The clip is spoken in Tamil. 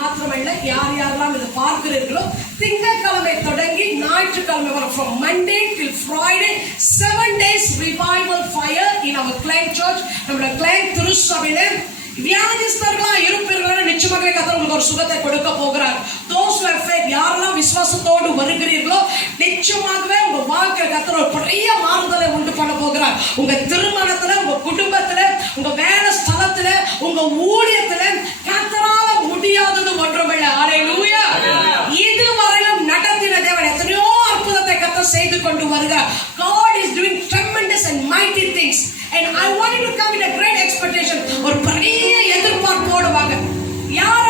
மாத்திரமல்ல, யார் யாரெல்லாம் இதை பார்க்கிறீர்களோ திங்கட்கிழமை தொடங்கி ஞாயிற்றுக்கிழமை வரை from Monday till Friday 7 days revival fire in our Klein Church. நம்முடைய Klein திருச்சபையிலே வியாதிஸ்தர்களா இருப்பீர்களா நிச்சயமாக கர்த்தர் உங்களுக்கு ஒரு சுகத்தை கொடுக்க போகிறார். Those who have faith, யாரெல்லாம் விசுவாசத்தோடு வருகிறீர்களோ நிச்சயமாகவே உங்க வாழ்க்கையில் கர்த்தர் ஒரு பெரிய மாறுதலை உண்டு பண்ண போகிறார். உங்க திருமணத்துல, உங்க குடும்பத்துல, உங்க வேலை ஸ்தலத்துல, உங்க ஊழியத்துல கர்த்தரால முடியாதது ஒன்றுமில்லை. ஹல்லேலூயா. இதுவரையிலும் நடத்தின தேவன் எத்தனையோ அற்புதத்தை கர்த்தர் செய்து கொண்டு வருகிறார். God is doing tremendous and mighty things. And I want you to come with a great expectation. ஒரு பெரிய எதிர்பார்ப்போடு வாங்க. யார்